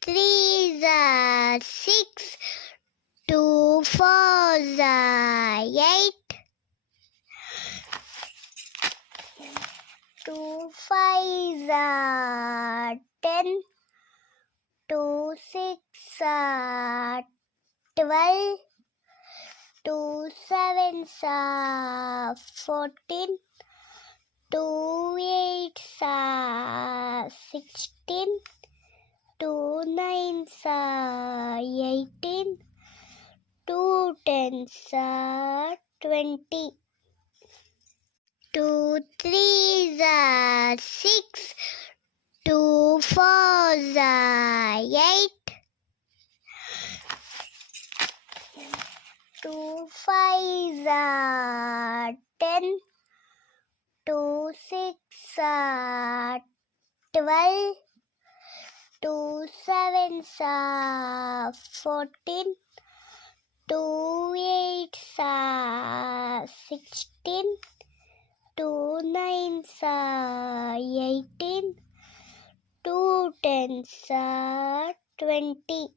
threes are 6. 2 fours are 8. 2 fives are 10. 2 six are 12. 2 sevens are 14. 2 eights are 16. 2 nines are 18. 2 tens are 20. 2 threes are 6. 2 fours are 8. 2 fives are 10. 2 six are 12. 2 sevens are 14. 2 eights are 16. 2 nines are 18. 2 tens are 20.